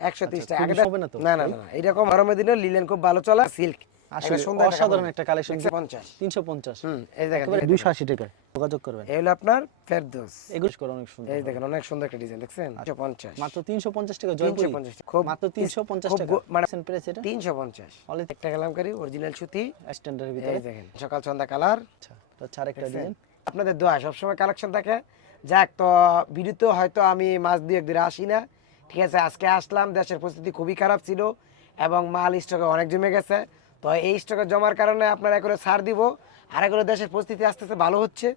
একশো তিরিশ আচ্ছা, টাকা হবে না তো? না না না না। এরকম গরমের দিনে লিলেন খুব ভালো চলা। সিল্ক। অসাধারণ একটা কালেকশন তিনশো পঞ্চাশ। দেখেন আশি টাকায়। যোগাযোগ করবেন। এই হলো আপনার ফেরদোস। এগুলো করে অনেক সুন্দর। এই দেখেন অনেক সুন্দর একটা ডিজাইন দেখছেন। একশো পঞ্চাশ। মাত্র তিনশো পঞ্চাশ টাকা জয়পুরি। 350 খুব- মাত্র তিনশো পঞ্চাশ খুব টাকা। মানে- প্রেস এটা? তিনশো পঞ্চাশ। একটা কালামকারি অরিজিনাল সুতি। স্ট্যান্ডার্ডের এই দেখেন সকাল সন্ধ্যা কালার। আচ্ছা তো আরেকটা ডিজাইন আপনাদের দোয়া সবসময় কালেকশন থাকে। যাক তো ভিডিওতে হয়তো আমি মাস দুই একদিন আসি না। ঠিক আছে, আজকে আসলাম, দেশের পরিস্থিতি খুবই খারাপ ছিল এবং মাল স্টকে অনেক জমে গেছে। তো এই স্টকে জমার কারণে আপনারা করে ছাড় দিব, আর এগুলো দেশের পরিস্থিতি আস্তে আস্তে ভালো হচ্ছে।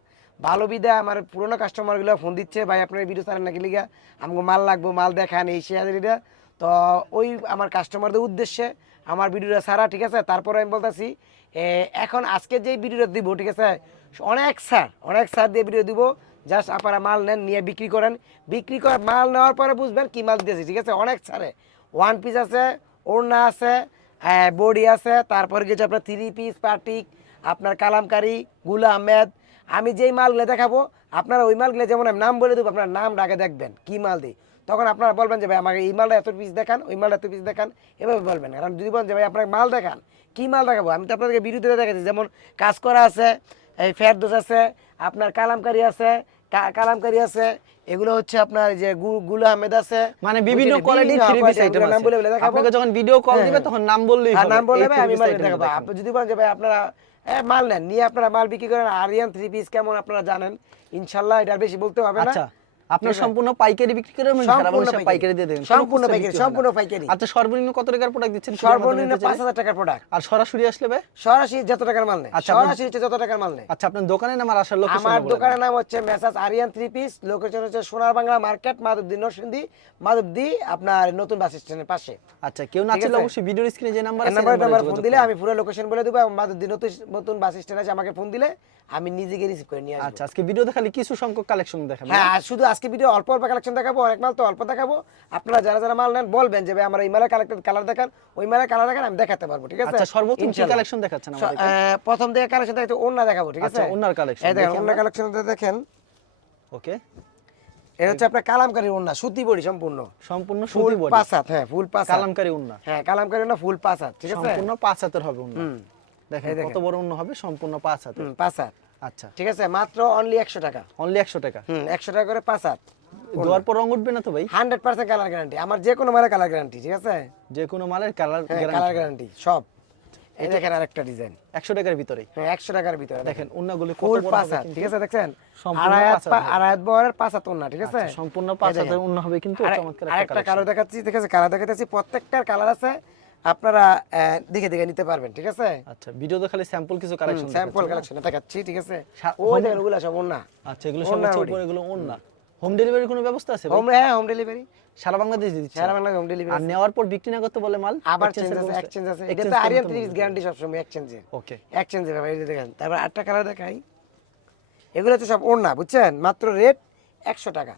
ভালো বিদায় আমার পুরোনো কাস্টমারগুলো ফোন দিচ্ছে, ভাই, আপনার ভিডিও ছাড়েন নাকি লিগা? আমাকে মাল লাগবো, মাল দেখান, এই শেয়ারিটা তো ওই আমার কাস্টমারদের উদ্দেশ্যে আমার ভিডিওটা ছাড়া, ঠিক আছে? তারপরে আমি বলতেছি এখন আজকে যে ভিডিওটা দিব, ঠিক আছে? অনেক স্যার অনেক স্যার দিয়ে ভিডিও দিব জাস্ট আপনারা মাল নেন, নিয়ে বিক্রি করেন। বিক্রি করে মাল নেওয়ার পরে বুঝবেন কি মাল দিয়েছি ঠিক আছে? অনেক ছাড়ে। ওয়ান পিস আছে, ওড়না আছে বডি আছে, তারপরে কিছু আপনার থ্রি পিস পার্টিক আপনার কালামকারি, গুলা আহমেদ। আমি যেই মালগুলো দেখাবো, আপনারা ওই মালগুলো যেমন আমি নাম বলে দেবো, আপনার নাম ডাকে দেখবেন, কি মাল দিই। তখন আপনারা বলবেন যে, ভাই, আমাকে এই মালটা এত পিস দেখান, ওই মালটা এত পিস দেখান। এভাবে বলবেন। কারণ যদি বলেন যে, ভাই, আপনাকে মাল দেখান, কি মাল দেখাবো? আমি তো আপনাদেরকে বিরুদ্ধে দেখাচ্ছি, যেমন কাজ করা আছে, এই ফেরদোস আছে, আপনার কালামকারি আছে কালামকারি আছে এগুলো হচ্ছে আপনার যে গুল আহমেদ আছে। মানে বিভিন্ন কোয়ালিটির থ্রি পিস আইটেম নাম বলে বলে দেখাবো। আপনাকে যখন ভিডিও কল হ্যাঁ, দিবে হ্যাঁ। তখন নাম বললেই হবে। নাম বললে আমি মাল দেখাবো। আপনি যদি বলেন যে ভাই আপনারা এ, মাল নেন নিয়ে আপনারা মাল বিক্রি করেন আরিয়ান থ্রি পিস কেমন আপনারা জানেন? ইনশাআল্লাহ এটা বেশি বলতে হবে না। আচ্ছা। আপনার সম্পূর্ণ পাইকারি বিক্রি করে এবং সারা বাংলাদেশে পাইকারি। দিয়ে সম্পূর্ণ পাইকারি, হয়। সম্পূর্ণ পাইকারি। আচ্ছা সর্বনিম্ন কত টাকার প্রোডাক্ট দিচ্ছেন? সর্বনিম্ন পাঁচ হাজার টাকার প্রোডাক্ট আর সরাসরি আসলে ভাই? সরাসরি যত টাকার মাল নেই আচ্ছা, সরাসরি যত টাকার মাল নেই আচ্ছা আপনার দোকানের নাম আর আসার লোকেশন আমার দোকানের নাম হচ্ছে মেসাজ আরিয়ান থ্রি পিস লোকেশন হচ্ছে সোনার বাংলা মার্কেট মাধবদী নরসিংদী মাধবদী আপনার নতুন বাস স্ট্যান্ডের পাশে। আচ্ছা কেউ না চাইলে অবশ্যই ভিডিওর স্ক্রিনে যে নাম্বার আছে নাম্বার নাম্বার ফোন দিলে আমি পুরো লোকেশন বলে দেবো এবং মাধবদী নতুন নতুন বাস স্ট্যান্ড আছে আমাকে ফোন দিলে আমি নিজেকে রিসিভ করে নিয়ে আসব। আচ্ছা আজকে দেখালে কিছু সংখ্যক কালেকশন দেখাবেন হ্যাঁ শুধু আজকে ভিডিও অল্প অল্প কালেকশন দেখাবো অনেক মাল তো অল্প দেখাবো। আপনারা যারা যারা মাল নেন বলবেন যে ভাই আমার এই মালের কালেক্টেড কালার দেখান ওই মালের কালার দেখান আমি দেখাতে পারব। ঠিক আছে? আচ্ছা সর্বোচ্চ কি কালেকশন দেখাচ্ছেন প্রথম থেকে কালেকশন দেখাতে ওন্না দেখাবো ঠিক আছে? আচ্ছা, ওড়নার collection, এই দেখেন দেখি ওন্না। কালেকশন দেখেন। ওকে এটা হচ্ছে আপনার কালামকারী ওন্না সুতি বড়ি সম্পূর্ণ। সম্পূর্ণ সুতি বডি। পাঁচ হাত হ্যাঁ ফুল পাঁচ কালামকারী উন্না হ্যাঁ কালামকারী ওন্না ফুল পাঁচ হাত ঠিক আছে? সম্পূর্ণ পাঁচ হাতের হবে উন্না দেখেন। কত বড় উন্না হবে সম্পূর্ণ পাঁচ হাতের। পাঁচ হাত। আচ্ছা। ঠিক আছে মাত্র অনলি একশো টাকা। অনলি একশো টাকা। হুম একশো টাকা করে পাঁচ হাত। দেওয়ার পর রং উঠবে না তো ভাই? হান্ড্রেড পার্সেন্ট কালার গ্যারান্টি আমার যে কোনো মালের কালার গ্যারান্টি ঠিক আছে? যে কোনো মালের কালার কালার গ্যারান্টি সব। এই দেখেন আরেকটা ডিজাইন একশো টাকার ভিতরে হ্যাঁ একশো টাকার ভিতরে। দেখেন উন্নাগুলি কত বড় পাঁচ হাত ঠিক আছে সম্পূর্ণ আড়াই হাত হাত আড়াই হাত পাঁচ হাত ওন্না ঠিক আছে? আচ্ছা, সম্পূর্ণ পাঁচ দেখেন। হাতের উন্না হবে কিন্তু চমৎকার একটা কালার দেখাচ্ছি ঠিক আছে? কালার দেখাচ্ছি প্রত্যেকটার কালার আছে। আপনারা দেখে দেখে নিতে পারবেন ঠিক আছে? আচ্ছা ভিডিও তো খালি স্যাম্পল কিছু কালেকশন স্যাম্পল কালেকশন দেখাচ্ছি। ঠিক আছে? ওই দেখেন ওগুলা সব ওন্না আচ্ছা এগুলো সব হচ্ছে উপরে এগুলো ওন্না হোম ডেলিভারির কোনো ব্যবস্থা আছে ভাই? হোম হ্যাঁ হোম ডেলিভারি সারা বাংলাদেশ দিচ্ছে। সারা বাংলা হোম ডেলিভারি আর নেওয়ার পর বিক্রি না করতে বলে মাল? আবার চেঞ্জ আছে? এক্সচেঞ্জ আছে এটা তো আরিয়ান তো বলবে। গ্যারান্টি সবসময় এক্সচেঞ্জের ওকে এক্সচেঞ্জের ব্যাপার এই দেখেন তারপর আটটা কালার দেখাই। এগুলো হচ্ছে সব ওড়না বুঝছেন? মাত্র রেট একশো টাকা।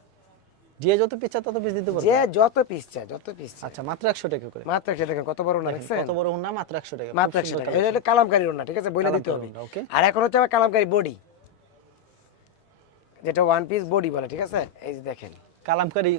যে যত পিস চায় তত পিস দিতে পারবে। যে যত পিস চায় যত পিস আচ্ছা মাত্র একশো টাকা করে। মাত্র একশো দেখেন কত বড় দেখছেন? কত বড় মাত্র একশো টাকা। মাত্র একশো টাকা। এটা কালামকারী ঠিক আছে? বইলে দিতে হবে। আর এখন হচ্ছে আবার কালামকারী বডি যেটা ওয়ান পিস বডি বলে ঠিক আছে? এই যে দেখেন। কালামকারি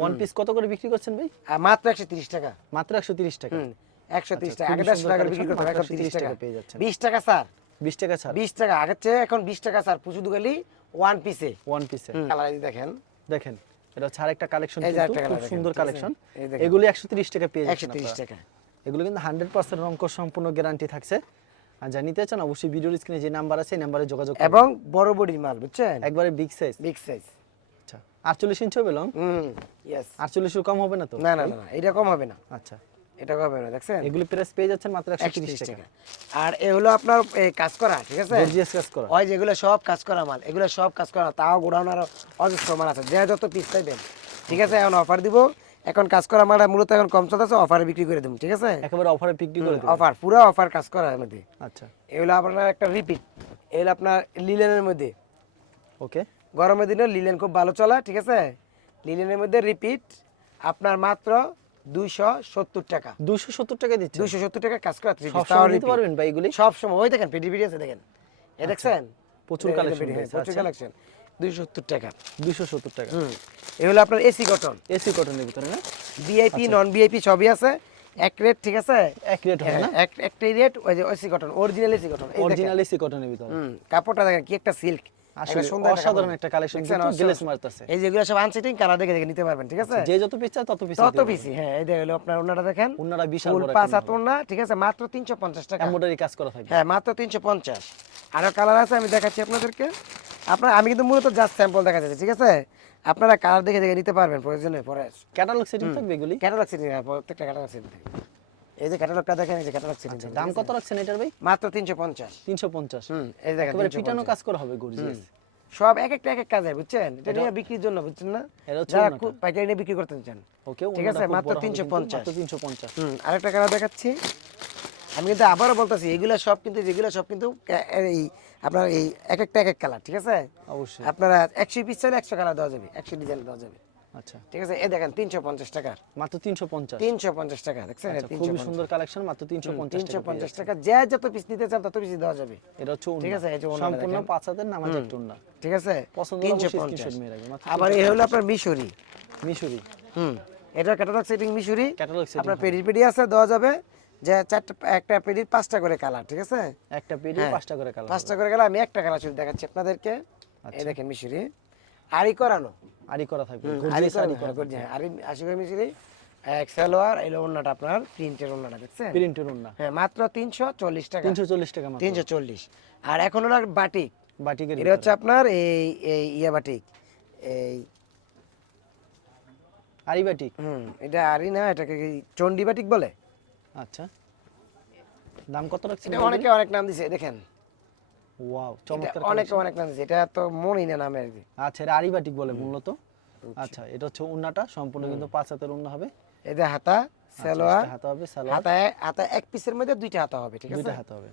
ওয়ান পিস কত করে বিক্রি করছেন ভাই? মাত্র একশো তিরিশ টাকা। মাত্র একশো তিরিশ টাকা। হুম একশো তিরিশ আচ্ছা, টাকা। আগে খুবই দেড়শো সুন্দর টাকা বিক্রি করতে এখন মাত্র তিরিশ 130 টাকা। টাকা পেয়ে যাচ্ছেন। বিশ টাকা স্যার। বিশ টাকা ছাড় বিশ টাকা। আগের চেয়ে এখন বিশ টাকা স্যার। পুজো দুগালি ওয়ান পিসে ওয়ান পিসে কালার দেখেন। দেখেন। এটা হচ্ছে আরেকটা কালেকশন কিন্তু খুব সুন্দর কালেকশন এগুলি একশো তিরিশ টাকা পেয়ে যাচ্ছেন তিরিশ আপনারা। টাকা। এগুলো কিন্তু হান্ড্রেড পার্সেন্ট রঙ সম্পূর্ণ গ্যারান্টি থাকছে। আর যা নিতে চান অবশ্যই ভিডিওর স্ক্রিনে যে নাম্বার আছে এই নাম্বারে যোগাযোগ এবং বড় বডির মাল বুঝছেন? একবারে বিগ সাইজ বিগ সাইজ আচ্ছা আটচল্লিশ ইঞ্চি হবে লং হুম ইয়েস আটচল্লিশের কম হবে না তো? না না না, এটা কম হবে না। আচ্ছা। এটা কম হবে দেখছেন? এগুলি প্রাইস পেয়ে যাচ্ছেন মাত্র একশো একশো তিরিশ তিরিশ টাকা। টাকা। আর এ হলো আপনার কাজ করা ঠিক আছে? গর্জিয়াস কাজ করা। ওই যেগুলো সব কাজ করা মাল এগুলো সব কাজ করা তাও গোডাউন আর অজস্র মাল আছে। যে যত পিস চাইবেন ঠিক আছে? এখন অফার দিব। এখন কাজ করা মালটা মূলত এখন কম চলতেছে অফারে বিক্রি করে দেবো ঠিক আছে? একেবারে অফারে বিক্রি করে অফার পুরো অফার কাজ করা এর মধ্যে। আচ্ছা। এগুলো আপনার একটা রিপিট এগুলো আপনার লিলেনের মধ্যে। ওকে। গরমের দিনে লিলেন খুব ভালো চলে ঠিক আছে? লিলেনের মধ্যে রিপিট আপনার মাত্র দুইশো সত্তর টাকা। দুশো সত্তর টাকা দিচ্ছে দুইশো সত্তর টাকা কাজ করা three piece, তাও নিতে পারবেন ভাই এগুলি? সব সময় ওই দেখেন পিডি পিডি আছে দেখেন। এ দেখছেন? প্রচুর এই দেখেন collection PD, রয়েছে, প্রচুর আচ্ছা। কালেকশন টাকা। টাকা। হলো আপনার এসি কটন এসি কটনের ভিতরে না? ভিআইপি নন ভিআইপি সবই আছে। এক রেট ঠিক আছে? এক রেট হবে হ্যাঁ, না? এক একটাই রেট ওই যে AC cotton original AC cotton original AC কটনের ভিতরে। কাপড়টা দেখেন কি একটা সিল্ক অসাধারণ একটা কালেকশন গ্লেস মারতেছে। এই যেগুলো সব আনসিটিং কালার দেখে দেখে নিতে পারবেন ঠিক আছে? যে যত পিস তত পিস তত পিসি হ্যাঁ এই হলো আপনার ওনাটা দেখেন। ওনারা বিশাল বড় পাঁচ হাত ওনা ঠিক আছে? মাত্র তিনশো পঞ্চাশ টাকা। এমব্রয়ডারি কাজ করা থাকবে। হ্যাঁ মাত্র তিনশো পঞ্চাশ। আরও কালার আছে আমি দেখাচ্ছি আপনাদেরকে। আপনার আমি কিন্তু মূলত জাস্ট স্যাম্পল দেখা যাচ্ছে ঠিক আছে? আপনারা কালার দেখে দেখে নিতে পারবেন প্রয়োজনে পরে। ক্যাটালগ সেটিং থাকবে এগুলি? ক্যাটালগ সিটি প্রত্যেকটা ক্যাটালগ সিটি এই যে ক্যাটালগটা দেখেন এই যে ক্যাটালগ আচ্ছা, দাম। কত রাখছেন এটার ভাই? মাত্র তিনশো পঞ্চাশ। তিনশো পঞ্চাশ। হুম এই দেখেন 350 পিটানো কাজ করা হবে গর্জিয়াস সব এক একটা এক এক কাজে বুঝছেন? এটা নিয়ে বিক্রির জন্য বুঝছেন না? যারা। পাইকারি নিয়ে বিক্রি করতে চান। ওকে ঠিক আছে, মাত্র 350 মাত্র তিনশো পঞ্চাশ। হুম আরেকটা কালার দেখাচ্ছি। আমি কিন্তু আবারও বলতেছি এগুলো সব কিন্তু যেগুলো সব কিন্তু এই আপনার এই এক একটা এক এক কালার ঠিক আছে? অবশ্যই। আপনারা একশো পিস চাইলে একশো কালার দেওয়া যাবে একশো ডিজাইন দেওয়া যাবে। আচ্ছা। ঠিক আছে এই দেখেন তিনশো পঞ্চাশ টাকার মাত্র তিনশো পঞ্চাশ। তিনশো পঞ্চাশ টাকা দেখছেন? আচ্ছা, খুবই সুন্দর কালেকশন মাত্র তিনশো পঞ্চাশ তিনশো টাকা যে যত পিস নিতে চান তত পিস দেওয়া যাবে। এটা হচ্ছে ঠিক আছে, এই যে সম্পূর্ণ দেখেন। পাঁচ হাতের নামাজ একটা ওড়না। ঠিক আছে? পছন্দ হলে তিনশো অবশ্যই পঞ্চাশ। screenshot নিয়ে রাখবেন। মাত্র আবার এই হলো আপনার মিশরি। মিশরি। হুম। এটা ক্যাটালগ সেটিং মিশরি। ক্যাটালগ সেটিং আপনার পেডি পেডি আছে দেওয়া যাবে। যে চারটা একটা পেডির পাঁচটা করে কালার ঠিক আছে? একটা পেডি হ্যাঁ। পাঁচটা করে কালার পাঁচটা করে কালার আমি একটা কালার শুধু দেখাচ্ছি আপনাদেরকে। আচ্ছা। এই দেখেন মিশরি। আরি করানো। আরি করা থাকবে। করানো করা এলো ওন্নাটা আপনার প্রিন্টের ওন্নাটা দেখছেন? প্রিন্টের হ্যাঁ মাত্র তিনশো চল্লিশ টাকা। তিনশো চল্লিশ টাকা মাত্র। আর এখন হলো বাটিক। বাটিকের এটা হচ্ছে আপনার এই এই ইয়া বাটিক। এই আরি বাটিক? হুম এটা আরি না এটাকে চন্ডি বাটিক বলে? আচ্ছা। দাম কত রাখছেন এটা অনেকে অনেক নাম দিছে দেখেন। ওয়াও এটা চমৎকার অনেকে অনেক নাম এটা তো না নামে আর কি। আচ্ছা এটা আরি বাটিক বলে মূলত? আচ্ছা এটা হচ্ছে উন্নাটা সম্পূর্ণ কিন্তু পাঁচ হাতের উন্না হবে। যে হাতা সালোয়ার হাতে হবে সালোয়ার। হাতায় হাতা এক পিসের মধ্যে দুইটা হাতা হবে ঠিক আছে? দুইটা হাতে হবে।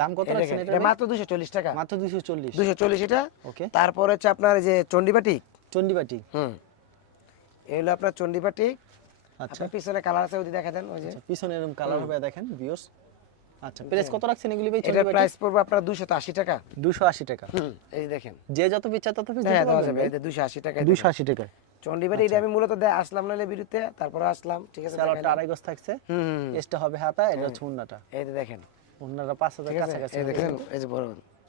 দাম কত রাখছেন এটা এটা মাত্র দুশো চল্লিশ টাকা। মাত্র দুইশো চল্লিশ। দুশো চল্লিশ এটা। ওকে তারপর হচ্ছে আপনার যে চন্ডিবাটি চন্ডি বাটিক হুম। এই হলো আপনার চন্ডিবাটি আচ্ছা। পিছনে কালার আছে ওই দেখা দেন ওই যে। আচ্ছা, পিছনে এরকম কালার হবে দেখেন ভিউস আচ্ছা প্রাইস কত রাখছেন এগুলি ভাই এটার প্রাইস পড়বে আপনার দুশো আশি টাকা। দুশো আশি টাকা। হুম এই দেখেন। যে যত তত হ্যাঁ দিতে দেওয়া যাবে। এই যে দুশো আশি টাকা দুশো আশি টাকা চন্ডিবাটি এটা আমি মূলত আসলাম বিরুতে তারপরে আসলাম ঠিক আছে সালোয়ারটা আড়াই গজ থাকছে। হুম। হবে হাতা এটা হচ্ছে উন্নাটা। এই যে দেখেন। উন্নাটা পাঁচ হাজার ঠিক আছে কাছাকাছি এই দেখেন এই যে বড়।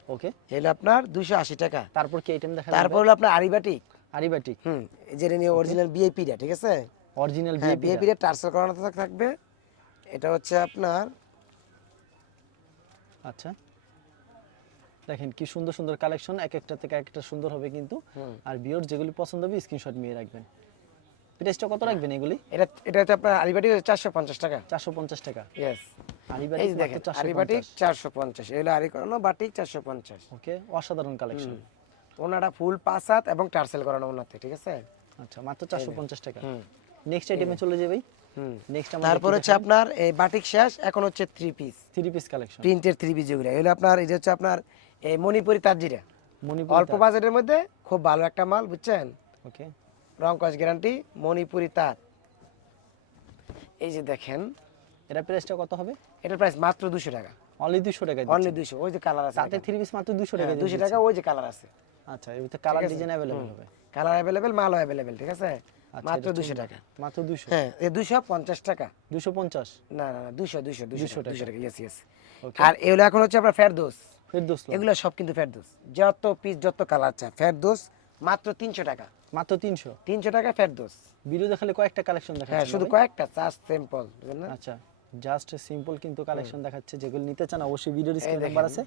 ওকে। হলো আপনার দুশো আশি টাকা। তারপর কি আইটেম দেখা তারপর হলো আপনার আরিবাটি আরিবাটিক। হুম যেটা নিয়ে অরিজিনাল বিআইপিটা ঠিক আছে? অরিজিনাল বিআইপিটা টার্সেল করানো থাকবে। এটা হচ্ছে আপনার আচ্ছা। দেখেন কি সুন্দর সুন্দর কালেকশন এক একটা থেকে একটা সুন্দর হবে কিন্তু। আর বিয়র যেগুলি পছন্দ হবে স্ক্রিনশট নিয়ে রাখবেন। প্রাইসটা কত রাখবেন এগুলি? এটা এটা হচ্ছে আপনার চারশো পঞ্চাশ টাকা। চারশো পঞ্চাশ টাকা। ইয়েস আরি এই দেখেন চারশো পঞ্চাশ। এগুলো আরি করানো বাটিক চারশো পঞ্চাশ। ওকে অসাধারণ কালেকশন ওনাটা ফুল পাঁচ হাত এবং টার্সেল করানো ওনাতে ঠিক আছে? আচ্ছা মাত্র চারশো পঞ্চাশ টাকা। নেক্সট আইটেমে চলে যাবে হুম নেক্সট তারপর হচ্ছে আপনার এই বাটিক শেষ এখন হচ্ছে three piece three piece collection প্রিন্টের থ্রি পিস যেগুলো। এগুলো আপনার যে হচ্ছে আপনার এই মণিপুরি তাজিরা মণিপুর অল্প বাজেটের মধ্যে খুব ভালো একটা মাল বুঝছেন? ওকে। রং কস গ্যারান্টি মণিপুরি তাঁত এই যে দেখেন। এটা প্রাইসটা কত হবে? এটার প্রাইস মাত্র দুশো টাকা। অনলি দুশো টাকা অনলি দুশো ওই যে কালার আছে তাতে থ্রি পিস মাত্র দুশো টাকা দুশো টাকা ওই যে কালার আছে। আচ্ছা এর ভিতরে কালার ডিজাইন অ্যাভেলেবল হবে। কালার অ্যাভেলেবেল মালও অ্যাভেলেবেল ঠিক আছে? মাত্র দুশো টাকা। মাত্র দুশো হ্যাঁ দুশো পঞ্চাশ টাকা। দুশো পঞ্চাশ? না না দুশো দুশো দুশো টাকা ইয়েস ইয়েস আর এগুলো এখন হচ্ছে আপনার ফেরদোস। ফেরদৌস দোষ এগুলো সব কিন্তু ফেরদোস। যত পিস যত কালার চায় ফেরদোস মাত্র তিনশো টাকা। মাত্র তিনশো? তিনশো টাকা ফেরদোস। বিরুদ্ধে খালি কয়েকটা কালেকশন হ্যাঁ শুধু কয়েকটা চার্জ সিম্পল আচ্ছা। জাস্ট সিম্পল কিন্তু কালেকশন দেখাচ্ছে যেগুলো নিতে চান অবশ্যই ভিডিওর স্ক্রিন নাম্বার আছে।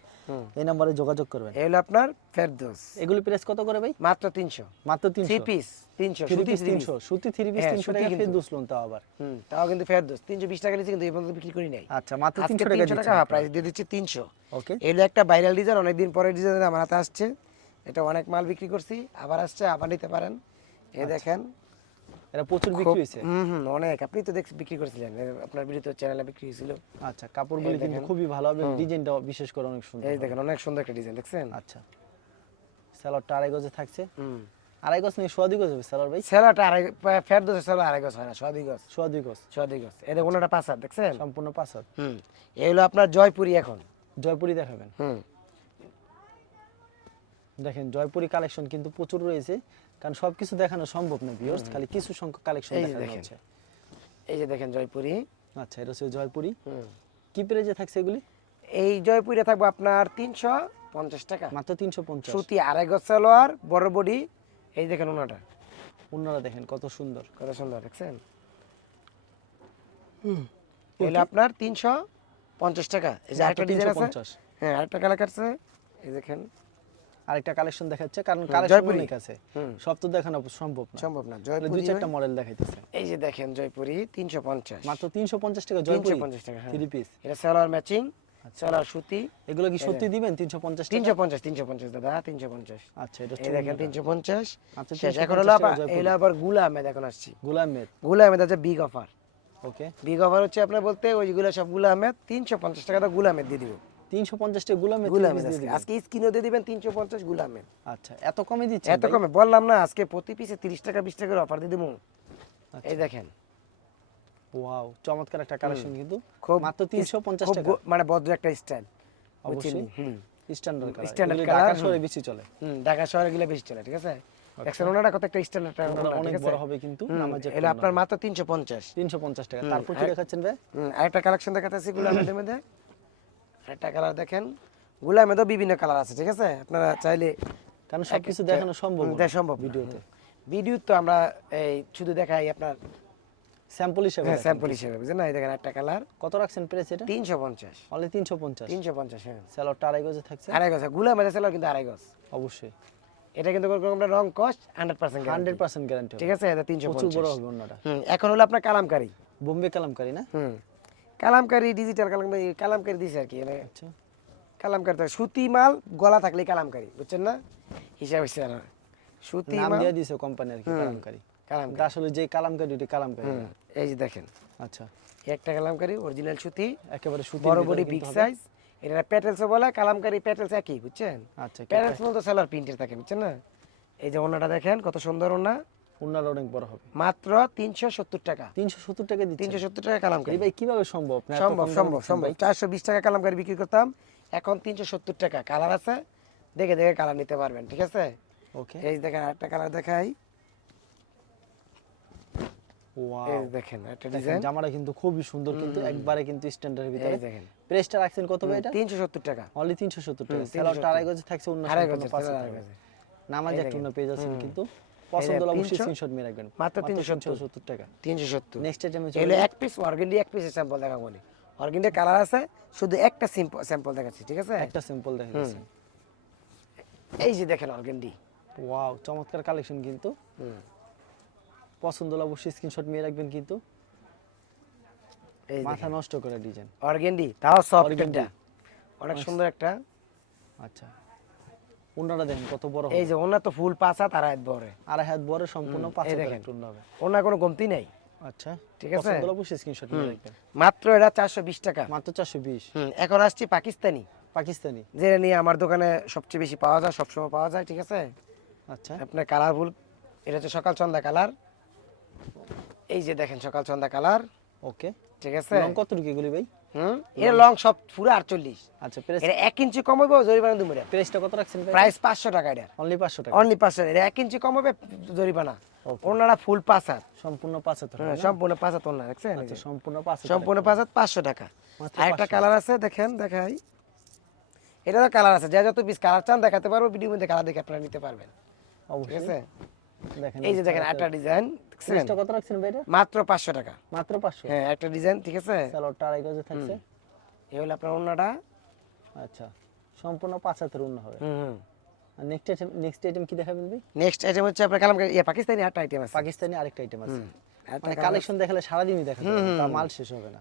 এই নাম্বারে যোগাযোগ করবেন। এগুলো আপনার ফেরদোস। এগুলি প্রাইস কত করে ভাই? মাত্র তিনশো। মাত্র থ্রি তিনশো পিস তিনশো থ্রি সুতি পিস three piece। তিনশো সুতি থ্রি পিস হ্যাঁ, তিনশো সুতি টাকা কিন্তু। ফেরদৌস লোন তাও আবার। হুম তাও কিন্তু ফেরদোস। তিনশো বিশ টাকা নিচ্ছে কিন্তু এই পর্যন্ত বিক্রি করি নাই। আচ্ছা মাত্র আজকে তিনশো টাকা তিনশো টাকা প্রাইস দিয়ে দিচ্ছি তিনশো। ওকে এগুলো একটা ভাইরাল ডিজাইন অনেকদিন পরে ডিজাইন আমার হাতে আসছে। এটা অনেক মাল বিক্রি করছি আবার আসছে আবার নিতে পারেন। এই আচ্ছা। দেখেন এটা প্রচুর বিক্রি হয়েছে। হুম অনেক। আপনি তো দেখ বিক্রি করেছিলেন। আপনার বিরুদ্ধে চ্যানেলে বিক্রি হয়েছিল। আচ্ছা কাপড়গুলি কিন্তু খুবই ভালো হবে ডিজাইনটা বিশেষ করে অনেক সুন্দর এই দেখেন অনেক সুন্দর একটা ডিজাইন দেখছেন? আচ্ছা। স্যালাডটা আড়াই গজে থাকছে। হুম। আড়াই গজ নেই সোয়া দুই গজ হবে স্যালাড ভাই? সেলাটা আড়াই ফের দোষে সেলা আড়াই গছ হয় না সোয়া দুই গজ। পাঁচ হাত দেখছেন? সম্পূর্ণ পাঁচ হাত। হুম। এই হলো আপনার জয়পুরি এখন। জয়পুরি দেখাবেন। হুম। দেখেন জয়পুরি কালেকশন কিন্তু প্রচুর রয়েছে। কারণ সবকিছু দেখানো সম্ভব না ভিউয়ার্স খালি কিছু সংখ্যক কালেকশন দেখানো। হচ্ছে। এই যে দেখেন জয়পুরি। আচ্ছা এটা হচ্ছে জয়পুরি। কি প্রাইজে থাকছে এগুলি? এই জয়পুরিটা থাকবে আপনার তিনশো পঞ্চাশ টাকা। মাত্র তিনশো পঞ্চাশ। সুতি আড়াই গজ সালোয়ার বড় বডি। এই দেখেন ওনাটা অন্যরা দেখেন কত সুন্দর। কত সুন্দর দেখছেন? এগুলো আপনার তিনশো পঞ্চাশ টাকা। এই যে আরেকটা ডিজাইন আছে। হ্যাঁ আরেকটা কালার আছে। এই দেখেন। আরেকটা কালেকশন দেখাচ্ছে কারণ কালেকশন অনেক আছে। সব তো দেখানো সম্ভব না। সম্ভব না জয়পুরি দুই চারটা মডেল দেখাইতেছে। এই যে দেখেন জয়পুরি তিনশো পঞ্চাশ। মাত্র তিনশো পঞ্চাশ টাকা জয়পুরি। পঞ্চাশ টাকা হ্যাঁ। থ্রি পিস এটা সালোয়ার ম্যাচিং সালোয়ার সুতি। এগুলো কি সত্যি দিবেন তিনশো পঞ্চাশ তিনশো পঞ্চাশ তিনশো পঞ্চাশ দাদা তিনশো পঞ্চাশ। আচ্ছা এটা এই দেখেন তিনশো পঞ্চাশ। আচ্ছা, শেষ এখন হলো আবার জয়পুরি। এগুলো আবারগুলা আহমেদ এখন আসছি। গোলাম মেদগুলা আছে big offer okay big offer হচ্ছে আপনার বলতে ওইগুলো সবগুলা আহমেদ তিনশো পঞ্চাশ টাকা তো গুলা আহমেদ দিয়ে দিব। তিনশো পঞ্চাশ টাকা গোলাম মেদগুলা three আহমেদ piece আজকে স্ক্রিনও দিয়ে দিবেন তিনশো পঞ্চাশগুলা আহমেদ আচ্ছা এত কমে দিচ্ছে এত কমে বললাম না আজকে প্রতি পিসে তিরিশ টাকা বিশ টাকার অফার দিয়ে দেবো। আচ্ছা। এই দেখেন। ওয়াও চমৎকার একটা কালেকশন কিন্তু। খুব মাত্র তিনশো পঞ্চাশ খুব টাকা। মানে ভদ্র একটা স্টাইল অবশ্যই। হুম। স্ট্যান্ডার্ড কালার স্ট্যান্ডার্ড কালার শহরে বেশি চলে। হুম ঢাকা শহরে গেলে বেশি চলে ঠিক আছে? দেখছেন ওনারা কত একটা স্ট্যান্ডার্ড অনেক বড় হবে কিন্তু এটা আপনার মাত্র তিনশো পঞ্চাশ। তিনশো পঞ্চাশ টাকা। তারপর কি দেখাচ্ছেন ভাই? আরেকটা কালেকশন দেখাতেছি গুলামেদের মধ্যে। আরেকটা কালার দেখেন। গুলামেদও বিভিন্ন কালার আছে ঠিক আছে? আপনারা চাইলে কারণ সবকিছু দেখানো সম্ভব না। দেখা সম্ভব ভিডিওতে। ভিডিও তো আমরা এই শুধু দেখাই আপনার স্যাম্পল হিসেবে হ্যাঁ স্যাম্পল হিসেবে বুঝলেন না? এই দেখেন একটা কালার কত রাখছেন প্রাইস এটা? তিনশো পঞ্চাশ। অনলি তিনশো পঞ্চাশ। তিনশো পঞ্চাশ হ্যাঁ। স্যালোডটা আড়াই গজে থাকছে? আড়াই গজ গুলামেদের ছিল কিন্তু আড়াই গজ। অবশ্যই। এটা কিন্তু কোনো আমরা রং cost hundred percent hundred percent guarantee ঠিক আছে? এটা তিনশো প্রচুর বড় হবে অন্যটা হুম এখন হলো আপনার কালামকারী। বোম্বে কালামকারী না? হুম। কালামকারি ডিজিটাল কালামকারি কালামকারি দিছে আর কি মানে আচ্ছা। কালামকারি সুতি মাল গলা থাকলে কালামকারি বুঝছেন না? হিসাব হিসাব সুতি নাম মাল দিয়ে দিছে কোম্পানি আর কি কালামকারি। কালামকারি। আসলে যে কালামকারি ওটি কালামকারি এই যে দেখেন। আচ্ছা। একটা কালামকারি অরিজিনাল সুতি একেবারে সুতি বড় বডি বিগ সাইজ এটা প্যাটেলস বলে কালামকারি প্যাটেলস একই বুঝছেন? আচ্ছা প্যাটেলস মতো সেলার প্রিন্টের থাকে বুঝছেন না? এই যে ওনাটা দেখেন কত সুন্দর ওনা। ওনার অনেক বড় হবে। মাত্র তিনশো সত্তর টাকা। তিনশো সত্তর টাকা দিচ্ছে তিনশো সত্তর টাকা কালামকারি। ভাই কীভাবে সম্ভব? সম্ভব সম্ভব সম্ভব। ভাই? চারশো বিশ টাকা কালামকারি বিক্রি করতাম। এখন তিনশো সত্তর টাকা। কালার আছে। দেখে দেখে কালার নিতে পারবেন ঠিক আছে? ওকে। এই দেখেন একটা কালার দেখাই। ওয়াও। দেখেন একটা ডিজাইন। জামাটা কিন্তু খুবই সুন্দর কিন্তু একবারে কিন্তু স্ট্যান্ডার্ডের ভিতরে। দেখেন। প্রেসটা রাখছেন কত ভাই এটা? টাকা। অনলি তিনশো সত্তর টাকা। হুম, স্যালাডটা 370 আড়াই গজে থাকছে অন্য আড়াই সম্পূর্ণ গজের, পাঁচ আড়াই হাজার। গজের। নামাজ এই একটা। পেজ আছে কিন্তু। পছন্দ হলে অবশ্যই 300 স্ক্রিনশট মেরে রাখবেন। মাত্র 370 টাকা। তিনশো সত্তর। নেক্সট আইটেমে এগুলো এক পিস অর্গেন্ডি এক পিসের স্যাম্পল দেখা বলি। অর্গেন্ডির কালার আছে শুধু একটা সিম্পল স্যাম্পল দেখাচ্ছি ঠিক আছে? একটা সিম্পল দেখা যাচ্ছে এই যে দেখেন অর্গেন্ডি ওয়াও চমৎকার কালেকশন কিন্তু। পছন্দ হলে অবশ্যই স্ক্রিনশট মেরে রাখবেন কিন্তু। এই মাথা নষ্ট করে ডিজাইন অর্গেন্ডি তাও সফট। অনেক সুন্দর একটা। আচ্ছা। ওনারা দেখেন কত বড় এই যে ওনার তো ফুল পাঁচা তার হাত বড়। আড়াই হাত বড় সম্পূর্ণ পাঁচ দেখেন। ওনার কোনো কমতি নেই। আচ্ছা ঠিক আছে। পছন্দ অবশ্যই স্ক্রিনশট মেরে রাখবেন। মাত্র এটা চারশো বিশ টাকা। মাত্র চারশো বিশ। হুম, এখন আসছি পাকিস্তানি। পাকিস্তানি। যেটা নিয়ে আমার দোকানে সবচেয়ে বেশি পাওয়া যায় সবসময় পাওয়া যায় ঠিক আছে? আচ্ছা। আপনার কালারফুল এটা হচ্ছে সকাল সন্ধ্যা কালার। এই যে দেখেন সকাল সন্ধ্যা কালার। ওকে। ঠিক আছে? রং কত রুকি গুলি ভাই? এর লং সব পুরো আটচল্লিশ। আচ্ছা প্রেস এটা এক ইঞ্চি কম হবে জরিমানা দুমে প্রেসটা কত রাখছেন প্রাইস পাঁচশো টাকা এটা। অনলি পাঁচশো টাকা? অনলি পাঁচশো এটা এক ইঞ্চি কম হবে জরিমানা ওনারা ফুল হাত সম্পূর্ণ হাজার হ্যাঁ, সম্পূর্ণ ওনারা দেখছেন? আচ্ছা সম্পূর্ণ হাজার সম্পূর্ণ হাত পাঁচশো টাকা। মাত্র আরেকটা 500 কালার আছে দেখেন দেখাই। এটারও কালার আছে। যা যত পিস কালার চান দেখাতে পারব ভিডিওর মধ্যে কালার দেখে আপনারা নিতে পারবেন। অবশ্যই। এই যে দেখেন একটা ডিজাইন দেখছেন কত রাখছেন ভাই মাত্র পাঁচশো টাকা। মাত্র পাঁচশো? হ্যাঁ একটা ডিজাইন ঠিক আছে স্যালোডটা আড়াই গজে থাকছে। এই হলো আপনার অন্যটা আচ্ছা সম্পূর্ণ পাঁচ হাতের অন্য হবে। হুম নেক্সট আইটেম নেক্সট আইটেম কি দেখাবেন ভাই? নেক্সট আইটেম হচ্ছে আপনার কালাম ইয়ে পাকিস্তানি একটা আইটেম আছে। পাকিস্তানি আরেকটা আইটেম আছে। মানে কালেকশন দেখালে সারাদিনই দেখা যাবে মাল শেষ হবে না।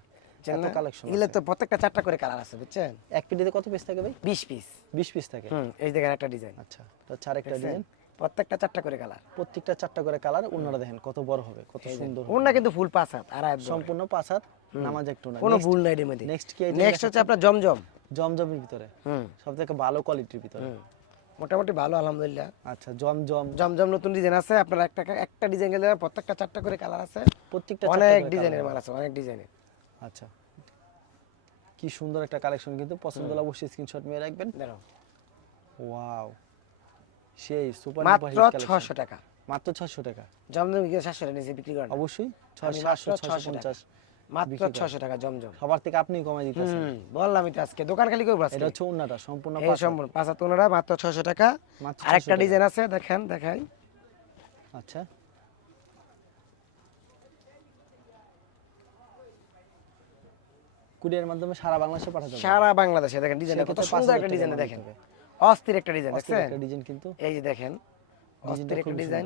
এত কালেকশন এগুলো তো প্রত্যেকটা চারটা করে কালার আছে বুঝছেন? এক পিডিতে কত পিস থাকে ভাই? বিশ পিস বিশ পিস থাকে? হুম এই দেখেন একটা ডিজাইন আচ্ছা তো আরেকটা ডিজাইন প্রত্যেকটা চারটা করে কালার। প্রত্যেকটা চারটা করে কালার অন্যরা দেখেন কত বড় হবে কত সুন্দর। ওনা কিন্তু ফুল পাঁচ হাত আর সম্পূর্ণ পাঁচ হাত নামাজ একটু না কোনো ভুল নাই এর মধ্যে নেক্সট কি নেক্সট হচ্ছে আপনার জমজম। জমজমের ভিতরে। হুম। সব ভালো কোয়ালিটির ভিতরে। মোটামুটি ভালো আলহামদুলিল্লাহ। আচ্ছা জমজম। জমজম নতুন ডিজাইন আছে আপনার একটা একটা ডিজাইন গেলে প্রত্যেকটা চারটা করে কালার আছে। প্রত্যেকটা অনেক ডিজাইনের মাল আছে অনেক ডিজাইনের আচ্ছা। কি সুন্দর একটা কালেকশন কিন্তু পছন্দ হলে অবশ্যই স্ক্রিনশট মেরে রাখবেন। দাঁড়াও। ওয়াও সেই সুপার মাত্র ছশো টাকা। মাত্র ছশো টাকা। জমজম কি টাকা নিচে বিক্রি করেন। অবশ্যই আমি সাতশো মাত্র 600 টাকা। জমজম। সবার থেকে আপনি কমাই দিতেছেন। হুম, বললামই তো আজকে। দোকান খালি করব আজকে। এটা হচ্ছে সম্পূর্ণ পাঁচ সম্পূর্ণ পাঁচা মাত্র ছশো টাকা। আরেকটা ডিজাইন আছে দেখেন দেখাই। আচ্ছা। কুরিয়ার মাধ্যমে সারা বাংলাদেশে পাঠাতে সারা বাংলাদেশে দেখেন ডিজাইন কত সুন্দর একটা ডিজাইন দেখেন। অস্থির একটা ডিজাইন দেখছেন একটা ডিজাইন কিন্তু এই যে দেখেন অস্থির একটা ডিজাইন।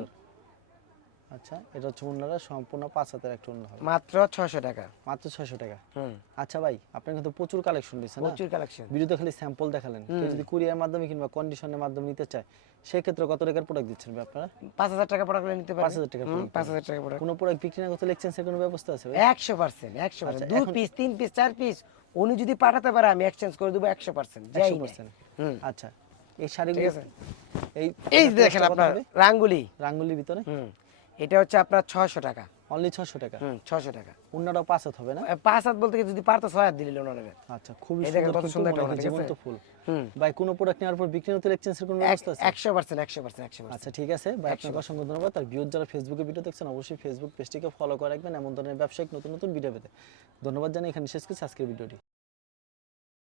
আচ্ছা এটা হচ্ছে উন্নারা সম্পূর্ণ পাঁচ হাতের একটা উন্না হবে। মাত্র ছশো টাকা। মাত্র ছয়শো টাকা। হুম। আচ্ছা ভাই আপনার কিন্তু প্রচুর কালেকশন প্রচুর কালেকশন ভিডিওতে খালি স্যাম্পল দেখালেন। কেউ যদি কুরিয়ার মাধ্যমে কিংবা কন্ডিশনের মাধ্যমে নিতে চায় সেক্ষেত্রে কত টাকার প্রোডাক্ট দিচ্ছেন আপনারা? পাঁচ হাজার টাকা প্রোডাক্ট নিতে পারেন 5,000 টাকা পাঁচ হাজার টাকা প্রোডাক্ট কোনো প্রোডাক্ট বিক্রি না করতে এক্সচেঞ্জের কোনো ব্যবস্থা আছে একশো পার্সেন্ট একশো পার্সেন্ট আচ্ছা, এখন- পিস তিন পিস চার পিস উনি যদি পাঠাতে পারে আমি এক্সচেঞ্জ করে দেবো একশো পার্সেন্ট একশো পার্সেন্ট হুম। আচ্ছা এই শাড়িগুলো এই এই দেখেন আপনার রাঙ্গুলি। রাঙ্গুলির ভিতরে? হুম। এটা হচ্ছে আপনার ছশো টাকা। অনলি ছশো টাকা? হুম ছশো টাকা। অন্যটাও পাঁচ হাত হবে না? পাঁচ হাত বলতে যদি পারতো ছয় হাত দিলে ওনারা আচ্ছা খুবই সুন্দর কত সুন্দর একটা জীবন্ত ফুল। হুম। ভাই কোনো প্রোডাক্ট নেওয়ার পর বিক্রি হতে এক্সচেঞ্জের কোনো ব্যবস্থা আছে? একশো পার্সেন্ট একশো পার্সেন্ট একশো পার্সেন্ট আচ্ছা ঠিক আছে। ভাই আপনাকে অসংখ্য ধন্যবাদ। আর যারা ফেসবুকে ভিডিও দেখছেন অবশ্যই ফেসবুক পেজটিকে ফলো করে রাখবেন। এমন ধরনের ব্যবসায়িক নতুন নতুন ভিডিও পেতে। ধন্যবাদ জানাই এখানে শেষ করছি আজকের ভিডিওটি